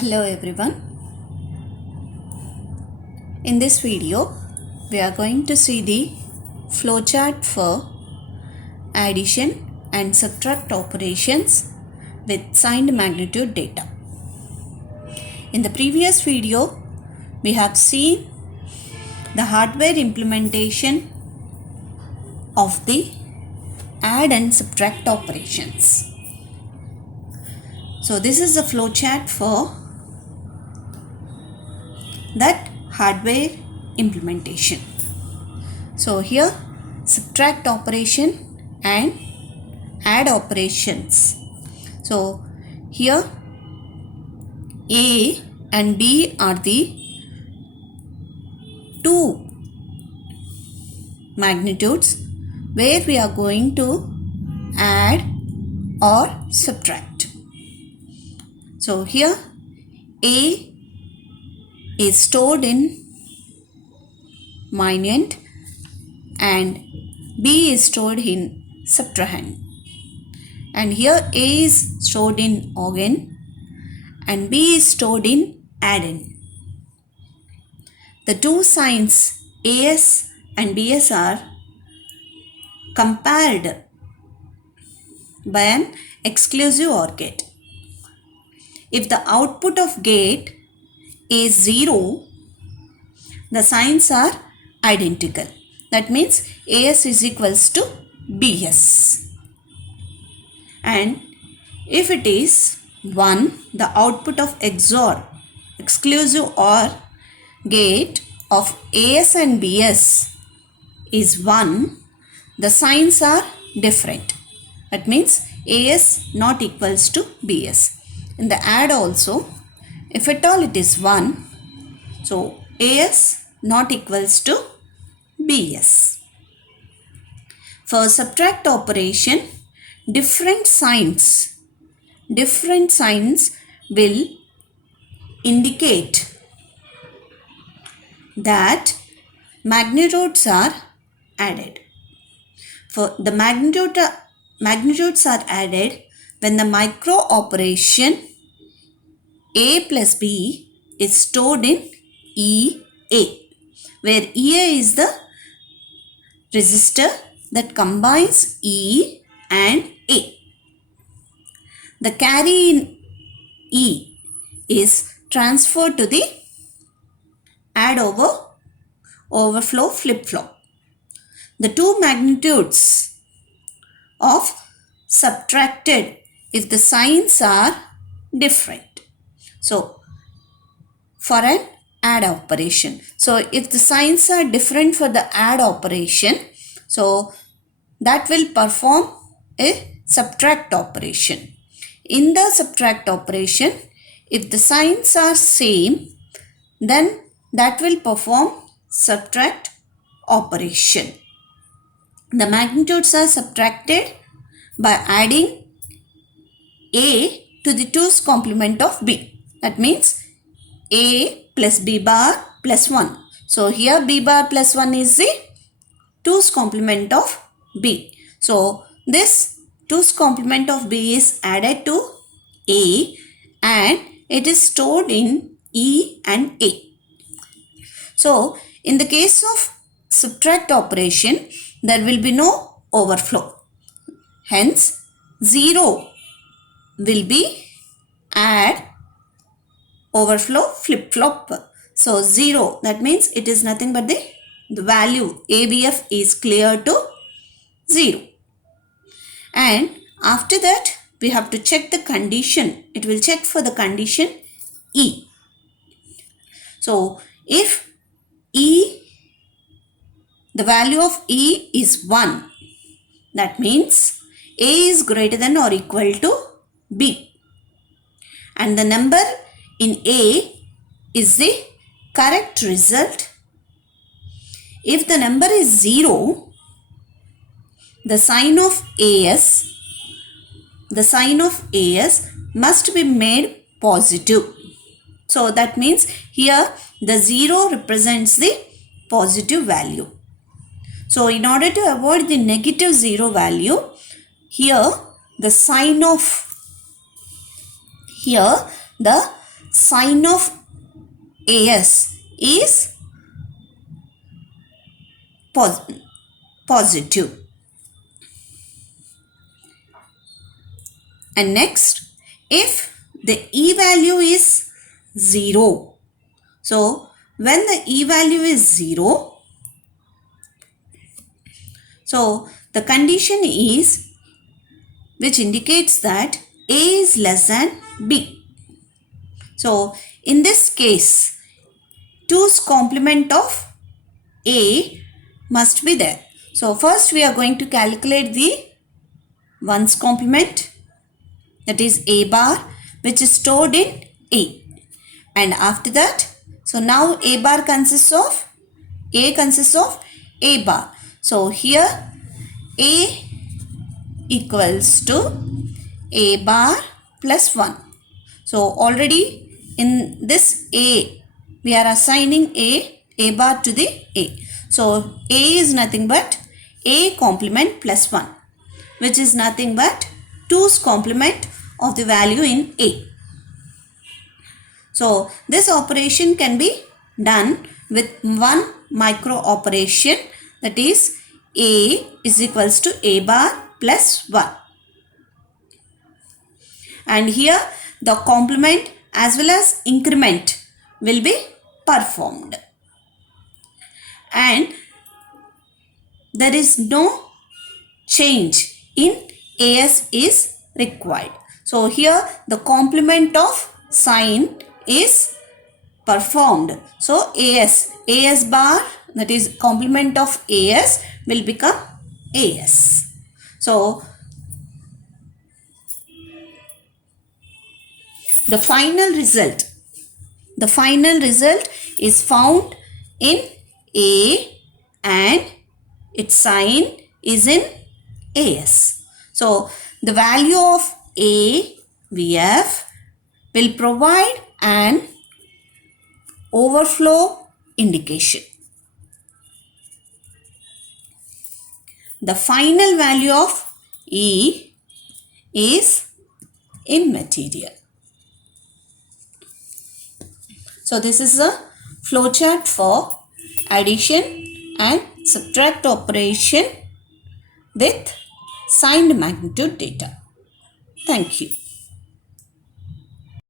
Hello everyone. In this video, we are going to see the flowchart for addition and subtract operations with signed magnitude data. In the previous video, we have seen the hardware implementation of the add and subtract operations. So this is the flowchart for that hardware implementation. So here subtract operation and add operations. So here A and B are the two magnitudes where we are going to add or subtract. So here A is stored in minuend and B is stored in subtrahend. And here A is stored in augend and B is stored in addend. The two signs AS and BS are compared by an exclusive OR gate. If the output of gate is 0, the signs are identical. That means AS is equals to BS. And if it is 1, the output of XOR, exclusive OR gate of AS and BS is 1, the signs are different. That means AS not equals to BS. In the add also, if at all it is 1, so AS not equals to BS. For subtract operation, different signs will indicate that magnitudes are added. For the magnitudes are added when the micro operation A plus B is stored in EA, where EA is the resistor that combines E and A. The carry in E is transferred to the add overflow flip-flop. The two magnitudes of subtracted if the signs are different. So for an add operation. So if the signs are different for the add operation, so that will perform a subtract operation. In the subtract operation, if the signs are same, then that will perform subtract operation. The magnitudes are subtracted by adding A to the 2's complement of B. That means A plus B bar plus 1. So here B bar plus 1 is the 2's complement of B. So this 2's complement of B is added to A and it is stored in E and A. So in the case of subtract operation, there will be no overflow. Hence 0 will be add overflow flip-flop. So 0, that means it is nothing but the value ABF is clear to 0. And after that we have to check the condition. It will check for the condition E. So if E, the value of E is 1, that means A is greater than or equal to B. And the number in A is the correct result. If the number is 0, the sign of AS must be made positive. So that means here the 0 represents the positive value. So in order to avoid the negative 0 value, here the sign of sign of AS is positive. And next, if the E value is 0, so when the E value is 0, so the condition is which indicates that A is less than B. So in this case, 2's complement of A must be there. So first we are going to calculate the 1's complement, that is A bar, which is stored in A. And after that, so now A bar consists of A bar. So here A equals to A bar plus 1. So already in this A, we are assigning A bar to the A. So A is nothing but A complement plus 1, which is nothing but 2's complement of the value in A. So this operation can be done with one micro operation, that is A is equals to A bar plus 1. And here the complement as well as increment will be performed. And there is no change in AS is required. So here the complement of sign is performed. So AS bar, that is complement of AS, will become AS. So the final result is found in A and its sign is in AS. So the value of A VF will provide an overflow indication. The final value of E is immaterial. So this is a flowchart for addition and subtract operation with signed magnitude data. Thank you.